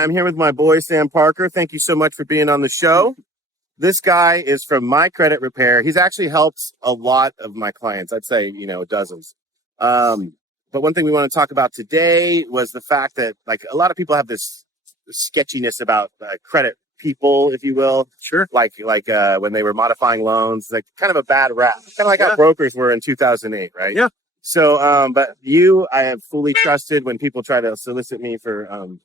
I'm here with my boy, Sam Parker. Thank you so much for being on the show. This guy is from My Credit Repair. He's actually helped a lot of my clients. I'd say, dozens. But one thing we want to talk about today was the fact that, like, a lot of people have this sketchiness about credit people, if you will. Sure. Like when they were modifying loans, like kind of a bad rap. Kind of like how brokers were in 2008, right? Yeah. So, but I have fully trusted when people try to solicit me for,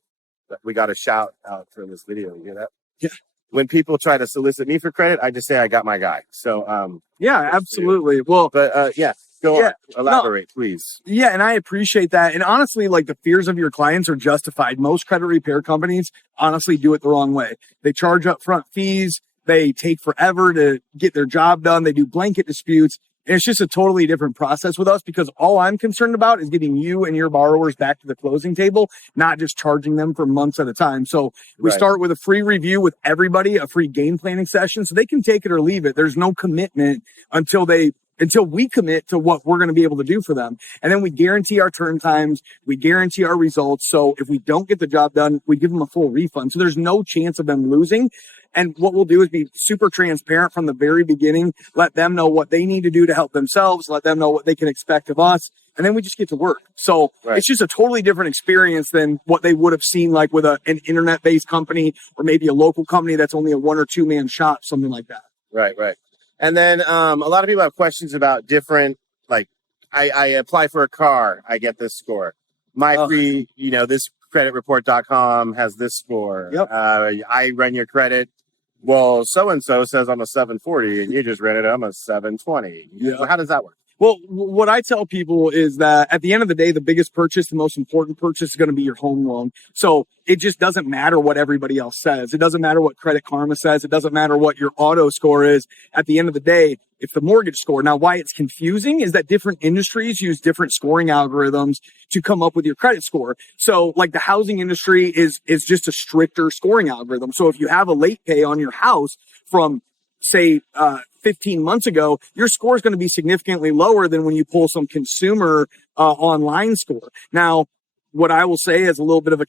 we got a shout out for this video. You hear that? Yeah. When people try to solicit me for credit, I just say I got my guy. So, yeah, absolutely. Well, but go on. Elaborate, please. Yeah, and I appreciate that. And honestly, like, the fears of your clients are justified. Most credit repair companies honestly do it the wrong way. They charge upfront fees. They take forever to get their job done. They do blanket disputes. And it's just a totally different process with us, because all I'm concerned about is getting you and your borrowers back to the closing table, not just charging them for months at a time. So we start with a free review with everybody, a free game planning session, so they can take it or leave it. There's no commitment until we commit to what we're going to be able to do for them. And then we guarantee our turn times. We guarantee our results. So if we don't get the job done, we give them a full refund. So there's no chance of them losing. And what we'll do is be super transparent from the very beginning, let them know what they need to do to help themselves, let them know what they can expect of us. And then we just get to work. So it's just a totally different experience than what they would have seen, like with an internet-based company, or maybe a local company that's only a 1 or 2 man shop, something like that. Right. And then a lot of people have questions about different, like, I apply for a car, I get this score. My free, this creditreport.com has this score. Yep. I run your credit. Well, so-and-so says I'm a 740 and you just rented it, I'm a 720. Yeah. How does that work? Well, what I tell people is that at the end of the day, the biggest purchase, the most important purchase, is going to be your home loan. So it just doesn't matter what everybody else says. It doesn't matter what Credit Karma says. It doesn't matter what your auto score is. At the end of the day, it's the mortgage score. Now, why it's confusing is that different industries use different scoring algorithms to come up with your credit score. So, like, the housing industry is just a stricter scoring algorithm. So if you have a late pay on your house from, say, 15 months ago, your score is going to be significantly lower than when you pull some consumer online score. Now, what I will say as a little bit of a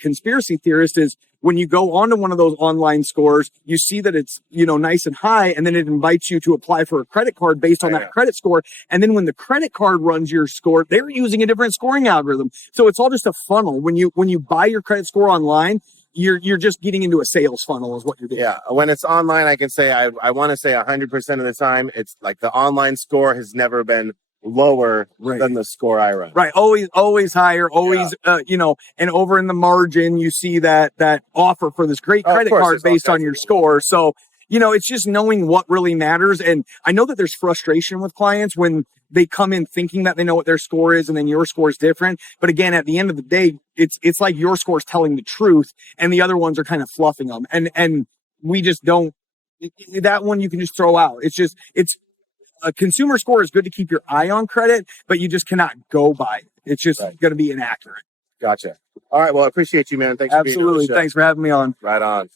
conspiracy theorist is, when you go onto one of those online scores, you see that it's, nice and high, and then it invites you to apply for a credit card based on that credit score. And then when the credit card runs your score, they're using a different scoring algorithm. So it's all just a funnel. When you buy your credit score online, you're just getting into a sales funnel is what you're doing. Yeah. When it's online, I can say, I want to say 100% of the time, it's like the online score has never been lower than the score I run. Right. Always higher, always, and over in the margin, you see that offer for this great credit card based on your score. So, it's just knowing what really matters. And I know that there's frustration with clients when they come in thinking that they know what their score is, and then your score is different. But again, at the end of the day, it's like your score is telling the truth and the other ones are kind of fluffing them. And we just don't, that one you can just throw out. It's a consumer score is good to keep your eye on credit, but you just cannot go by it. It's just going to be inaccurate. Gotcha. All right. Well, I appreciate you, man. Thanks for being on the show. Thanks for having me on. Right on.